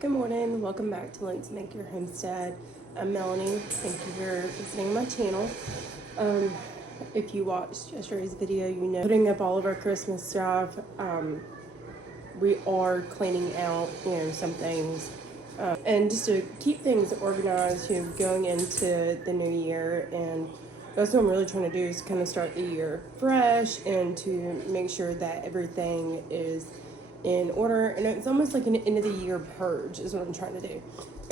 Good morning, welcome back to Let's Make Your Homestead. I'm Melanie. Thank you for visiting my channel. If you watched yesterday's video, you know putting up all of our Christmas stuff. We are cleaning out, some things, and just to keep things organized, going into the new year. And that's what I'm really trying to do, is kind of start the year fresh and to make sure that everything is in order. And it's almost like an end of the year purge is what I'm trying to do.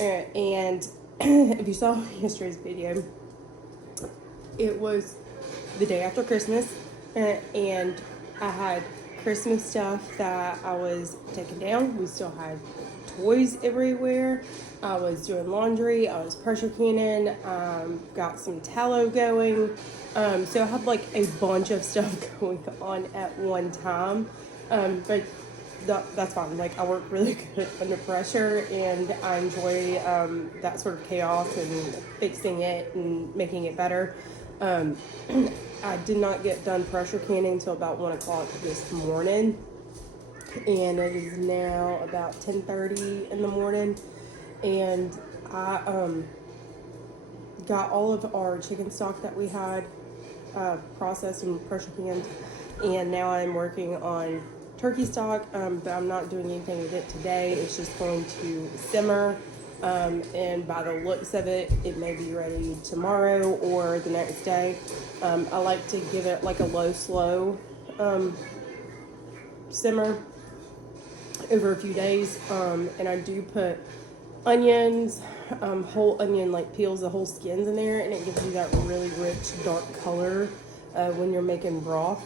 And if you saw yesterday's video, it was the day after Christmas, and I had Christmas stuff that I was taking down. We still had toys everywhere. I was doing laundry. I was pressure canning. Got some tallow going. So I have like a bunch of stuff going on at one time. But that's fine. Like, I work really good under pressure, and I enjoy that sort of chaos and fixing it and making it better. I did not get done pressure canning until about 1 o'clock this morning, and it is now about 10:30 in the morning, and I got all of our chicken stock that we had processed and pressure canned, and now I'm working on turkey stock, but I'm not doing anything with it today. It's just going to simmer, and by the looks of it, it may be ready tomorrow or the next day. I like to give it like a slow simmer over a few days, and I do put onions, whole onion like peels, the whole skins in there, and it gives you that really rich dark color when you're making broth.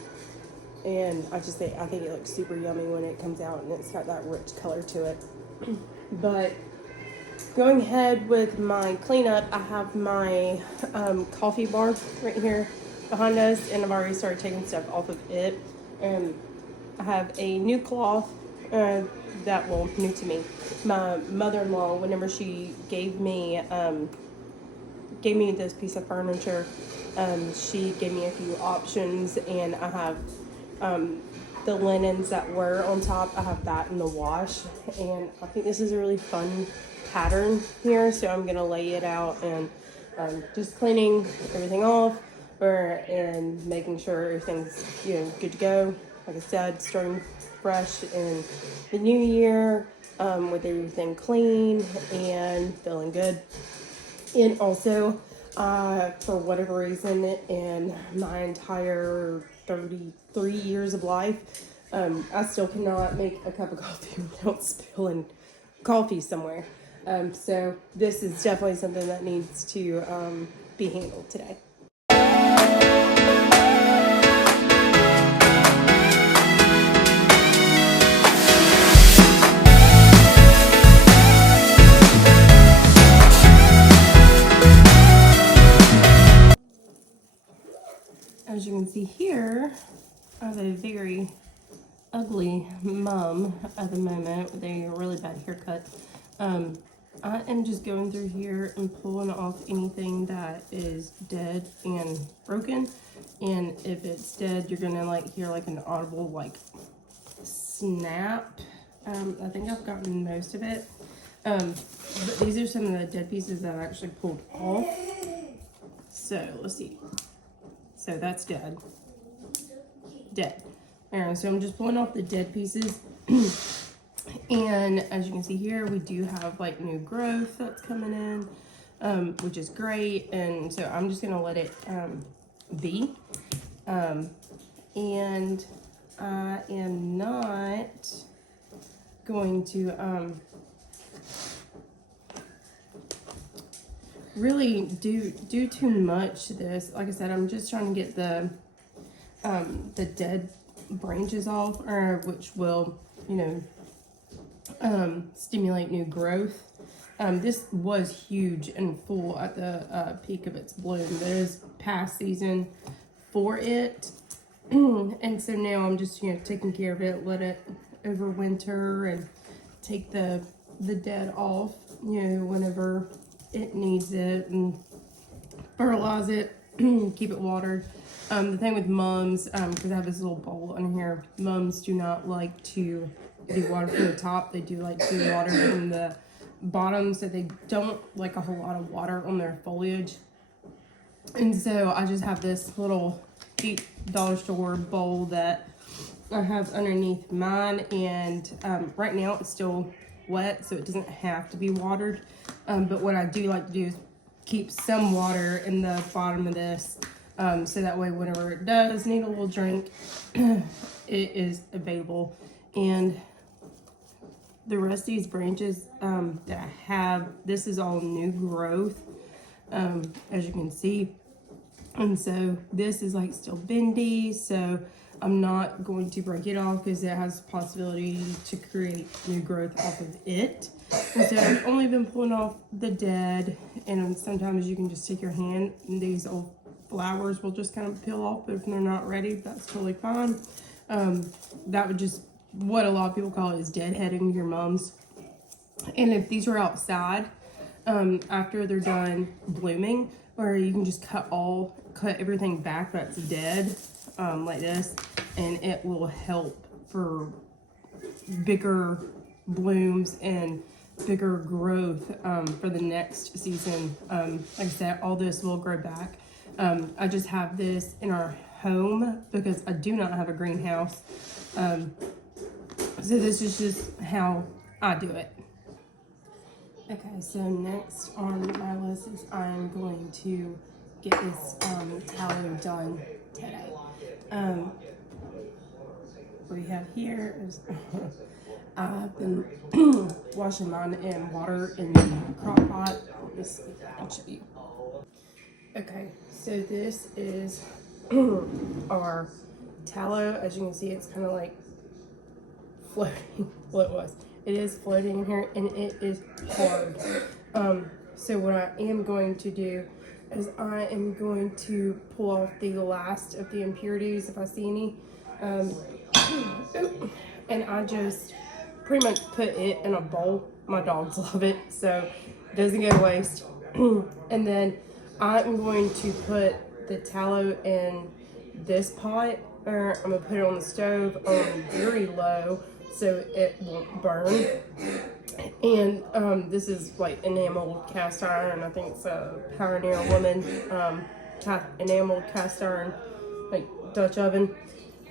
And I think it looks super yummy when it comes out, and it's got that rich color to it. But going ahead with my cleanup, I have my coffee bar right here behind us, and I've already started taking stuff off of it. And I have a new cloth new to me. My mother-in-law, whenever she gave me this piece of furniture, she gave me a few options, and I have the linens that were on top. I have that in the wash, and I think this is a really fun pattern here, so I'm gonna lay it out and just cleaning everything off and making sure everything's good to go. Like I said, starting fresh in the new year with everything clean and feeling good. And also, for whatever reason, in my entire 33 years of life, I still cannot make a cup of coffee without spilling coffee somewhere. So this is definitely something that needs to be handled today. As you can see here, I have a very ugly mom at the moment with a really bad haircut. I am just going through here and pulling off anything that is dead and broken. And if it's dead, you're gonna hear like an audible snap. I think I've gotten most of it. But these are some of the dead pieces that I actually pulled off. So let's see. So that's dead. And so I'm just pulling off the dead pieces. And as you can see here, we do have new growth that's coming in, which is great. And so I'm just gonna let it be. And I am not going to really do too much to this. Like I said, I'm just trying to get the dead branches off, which will stimulate new growth. This was huge and full at the peak of its bloom. It is past season for it. And so now I'm just taking care of it, let it overwinter, and take the dead off whenever it needs it, and fertilize it, keep it watered. The thing with mums, because I have this little bowl in here, mums do not like to be watered from the top. They do like to be watered from the bottom so they don't like a whole lot of water on their foliage. And so I just have this little cheap dollar store bowl that I have underneath mine, and right now it's still wet, so it doesn't have to be watered. But what I do like to do is keep some water in the bottom of this, so that way whenever it does need a little drink, it is available. And the rest of these branches that I have, this is all new growth, as you can see. And so this is like still bendy, so I'm not going to break it off because it has possibility to create new growth off of it. And so I've only been pulling off the dead, and sometimes you can just take your hand and these old flowers will just kind of peel off, but if they're not ready, that's totally fine. That would just, what a lot of people call it is deadheading your mums. And if these are outside, after they're done blooming, or you can just cut everything back that's dead, like this, and it will help for bigger blooms and bigger growth for the next season. Like I said, all this will grow back. I just have this in our home because I do not have a greenhouse. So this is just how I do it. Okay, so next on my list is I'm going to get this tallow done today. What we have here is I've been washing mine in water in the crock pot. This should be. Okay, so this is our tallow. As you can see, it's kind of like floating. Well, it was. It is floating in here, and it is hard. So what I am going to do is I am going to pull off the last of the impurities if I see any. And I just pretty much put it in a bowl. My dogs love it, so it doesn't go to waste. And then I'm going to put the tallow in this pot, or I'm going to put it on the stove on very low so it won't burn. And this is like enameled cast iron. I think it's a Pioneer Woman enameled cast iron, like Dutch oven.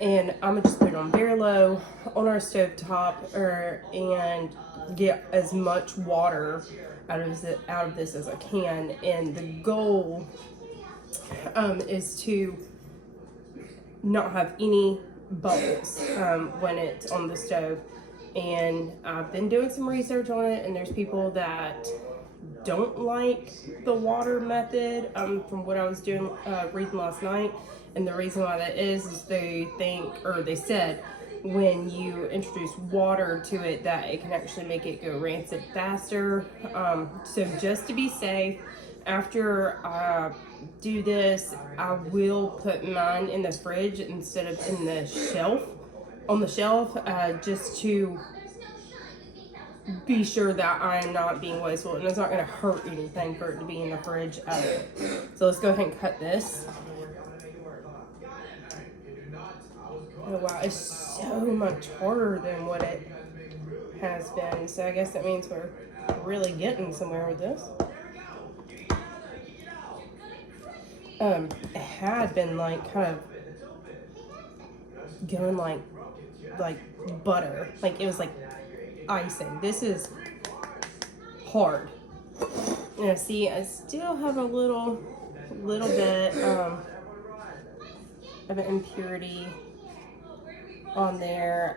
And I'm gonna just put it on very low on our stove top, and get as much water out of this as I can. And the goal is to not have any bubbles when it's on the stove. And I've been doing some research on it, and there's people that don't like the water method from what I was doing reading last night. And the reason why that is they think, or they said, when you introduce water to it, that it can actually make it go rancid faster. So just to be safe, after I do this, I will put mine in the fridge instead of in the shelf, on the shelf, just to be sure that I am not being wasteful, and it's not going to hurt anything for it to be in the fridge. So let's go ahead and cut this. Oh wow, it's so much harder than what it has been. So I guess that means we're really getting somewhere with this. It had been like kind of going like butter, like it was like icing. This is hard. Now see, I still have a little bit of an impurity on there.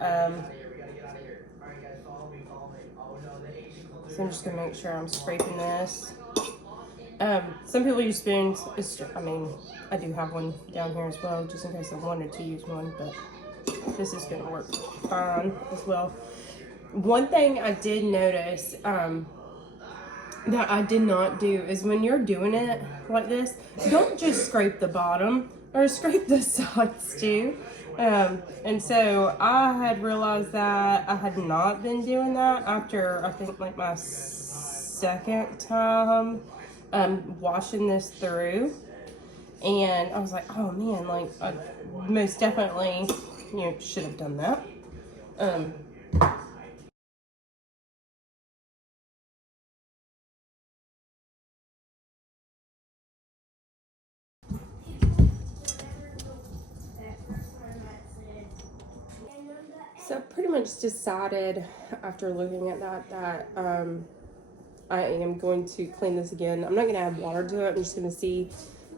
So I'm just gonna make sure I'm scraping this. Some people use spoons. I mean, I do have one down here as well, just in case I wanted to use one, but this is gonna work fine as well. One thing I did notice that I did not do is when you're doing it like this, don't just scrape the bottom, or scrape the sides too. And so I had realized that I had not been doing that after I think like my second time washing this through, and I was like, oh man, like I most definitely should have done that. So I pretty much decided after looking at that I am going to clean this again. I'm not going to add water to it. I'm just going to see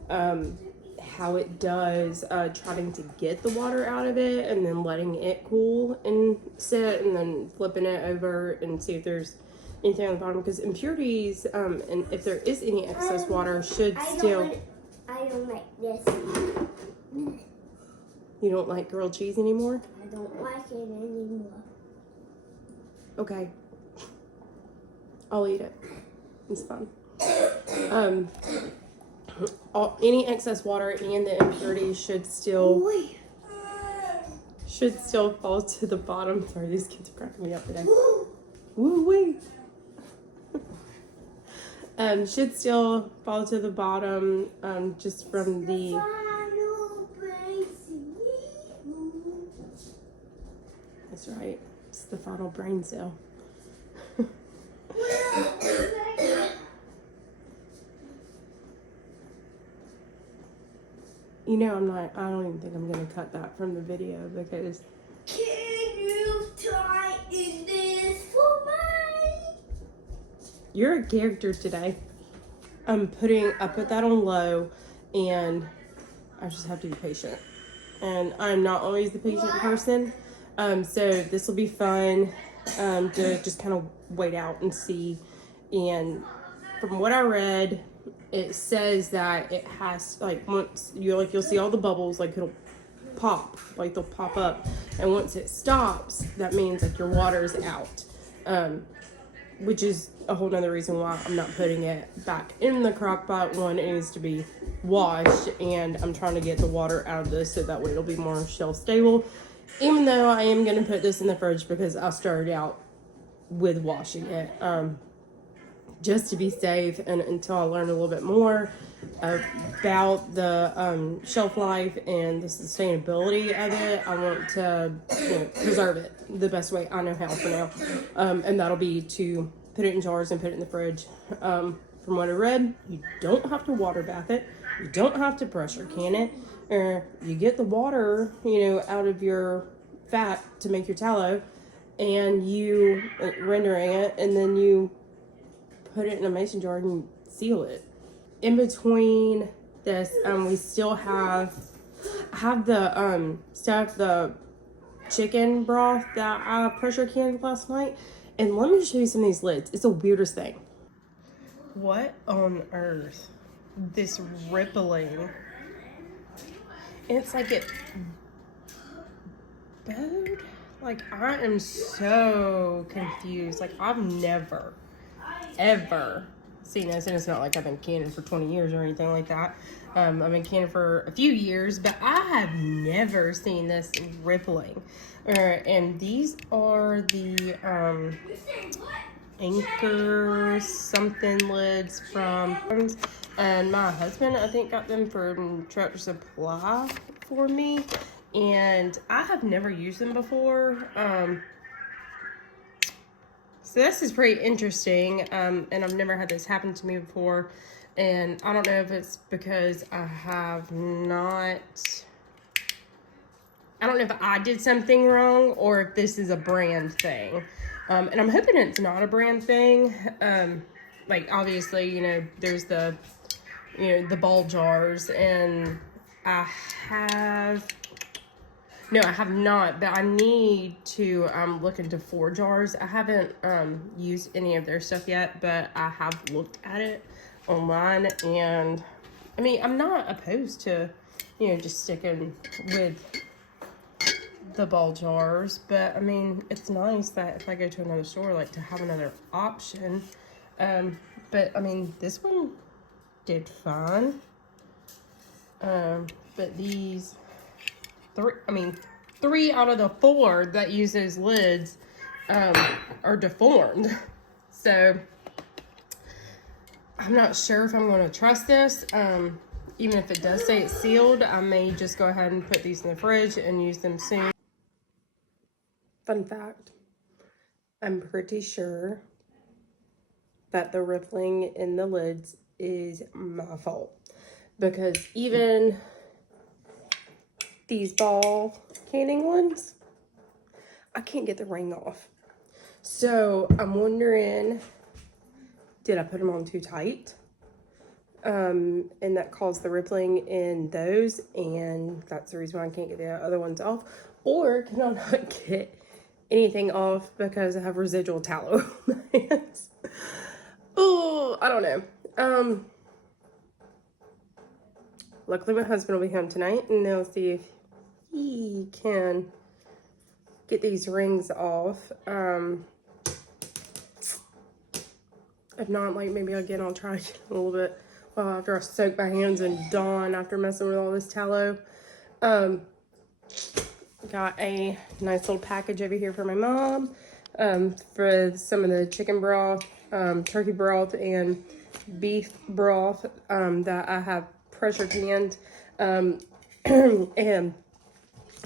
how it does, trying to get the water out of it and then letting it cool and sit, and then flipping it over and see if there's anything on the bottom, because impurities, and if there is any excess water, should still... I don't like this. You don't like grilled cheese anymore? I don't like it anymore. Okay. I'll eat it. It's fun. Any excess water and the impurities should still fall to the bottom. Sorry, these kids are cracking me up today. Woo wee. Should still fall to the bottom, just from the... That's right. It's the final brain cell. You know, I don't even think I'm going to cut that from the video, because... Can you tighten this for me? You're a character today. I put that on low, and I just have to be patient. And I'm not always the patient person. So this will be fun, to just kind of wait out and see. And from what I read, it says that it has, like, once you'll see all the bubbles, like, it'll pop, like they'll pop up, and once it stops, that means like your water is out, which is a whole nother reason why I'm not putting it back in the crock pot. One, it needs to be washed, and I'm trying to get the water out of this so that way it'll be more shelf stable, even though I am going to put this in the fridge because I started out with washing it, just to be safe, and until I learn a little bit more about the shelf life and the sustainability of it, I want to preserve it the best way I know how for now, and that'll be to put it in jars and put it in the fridge. From what I read, you don't have to water bath it, you don't have to pressure can it, you get the water out of your fat to make your tallow, and you rendering it, and then you put it in a mason jar and you seal it. In between this, we still have the chicken broth that I pressure canned last night, and let me show you some of these lids. It's the weirdest thing. What on earth? This rippling. It's like it bowed. Like, I am so confused. Like, I've never ever seen this, and it's not like I've been canning for 20 years or anything like that. I've been canning for a few years, but I have never seen this rippling. And these are the Anchor something lids from, and my husband, I think, got them from Tractor Supply for me, and I have never used them before. So this is pretty interesting, and I've never had this happen to me before, and I don't know if it's because I don't know if I did something wrong or if this is a brand thing, and I'm hoping it's not a brand thing. Like, obviously, there's the ball jars, and I have not, but I need to look into 4 jars. I haven't used any of their stuff yet, but I have looked at it online, and I mean, I'm not opposed to just sticking with the ball jars, but I mean, it's nice that if I go to another store, like, to have another option. But I mean, this one did fine, but these 3 out of the 4 that use those lids are deformed. So I'm not sure if I'm going to trust this. Even if it does say it's sealed, I may just go ahead and put these in the fridge and use them soon. Fun fact, I'm pretty sure that the rippling in the lids is my fault, because even these ball canning ones, I can't get the ring off. So I'm wondering, did I put them on too tight? And that caused the rippling in those, and that's the reason why I can't get the other ones off. Or can I not get anything off because I have residual tallow on my hands? Oh, I don't know. Luckily my husband will be home tonight, and he'll see if he can get these rings off. If not, like, maybe again I'll try a little bit after I soak my hands in Dawn after messing with all this tallow. Got a nice little package over here for my mom, for some of the chicken broth, turkey broth, and beef broth that I have pressure canned. And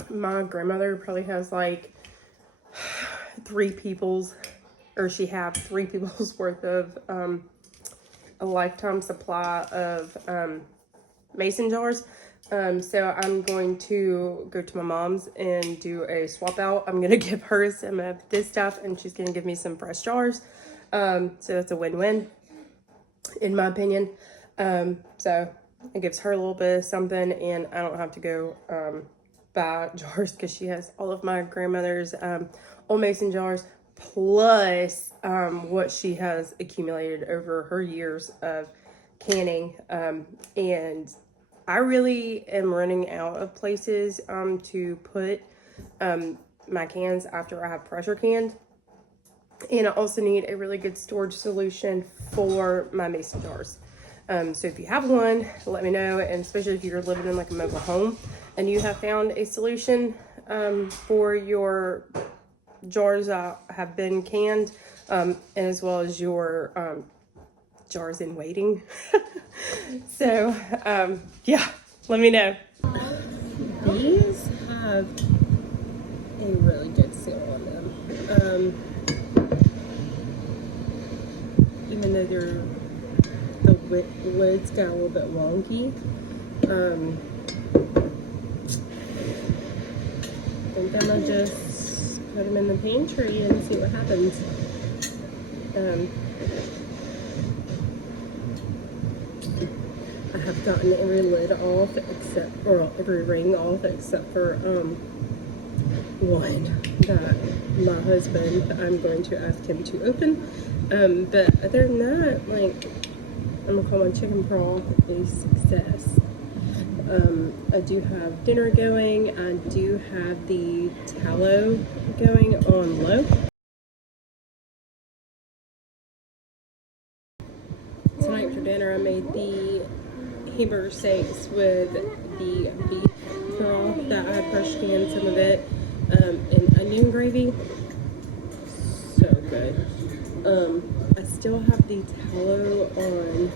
my grandmother probably has like 3 people's, or she had 3 people's worth of a lifetime supply of mason jars. So I'm going to go to my mom's and do a swap out. I'm going to give her some of this stuff, and she's going to give me some fresh jars. So that's a win-win, in my opinion. So it gives her a little bit of something, and I don't have to go buy jars because she has all of my grandmother's old mason jars, plus what she has accumulated over her years of canning. And I really am running out of places to put my cans after I have pressure canned. And I also need a really good storage solution for my mason jars. So if you have one, let me know. And especially if you're living in like a mobile home and you have found a solution for your jars that have been canned, as well as your jars in waiting. So yeah, let me know. These have a really good seal on them. Even though the wood's got a little bit wonky. I think I'm gonna just put them in the pantry and see what happens. I have gotten every lid off or every ring off except for one that my husband, I'm going to ask him to open. But other than that, like, I'm gonna call my chicken broth a success. I do have dinner going. I do have the tallow going on low. Tonight for dinner, I made the hamburger steaks with the beef broth that I had pressure canned some of it, and onion gravy. So good. I still have the tallow on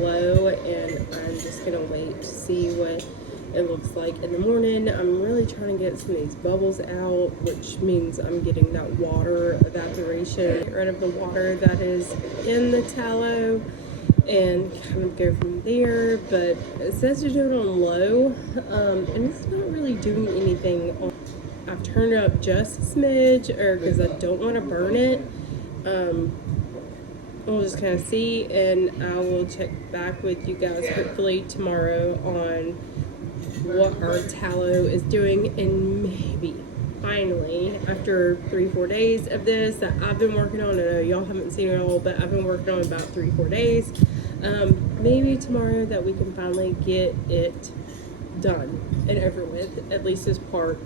low, and I'm just gonna wait to see what it looks like in the morning. I'm really trying to get some of these bubbles out, which means I'm getting that water evaporation, get rid of the water that is in the tallow, and kind of go from there. But it says to do it on low, and it's not really doing anything. I've turned it up just a smidge, because I don't want to burn it. We'll just kind of see, and I will check back with you guys hopefully tomorrow on what our tallow is doing, and maybe finally, after 3-4 days of this that I've been working on, I know y'all haven't seen it all, but I've been working on about 3-4 days, maybe tomorrow that we can finally get it done and over with, at least this part,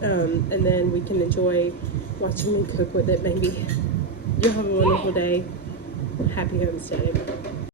and then we can enjoy watching me cook with it. Maybe. Y'all have a wonderful day. Happy homesteading.